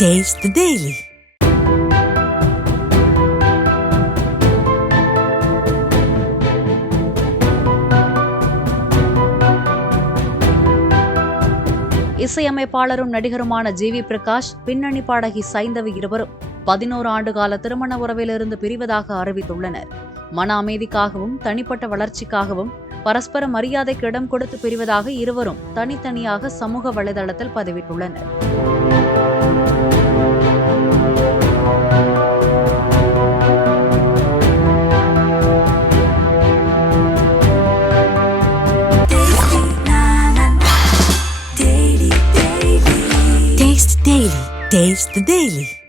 Taste the Daily. இசையமைப்பாளரும் நடிகருமான ஜி.வி. பிரகாஷ், பின்னணி பாடகி சைந்தவி இருவரும் 11 ஆண்டுகால திருமண உறவிலிருந்து பிரிவதாக அறிவித்துள்ளனர். மன அமைதிக்காகவும் தனிப்பட்ட வளர்ச்சிக்காகவும் பரஸ்பர மரியாதைக்கு இடம் கொடுத்து பிரிவதாக இருவரும் தனித்தனியாக சமூக வலைதளத்தில் பதிவிட்டுள்ளனர். Taste the Daily.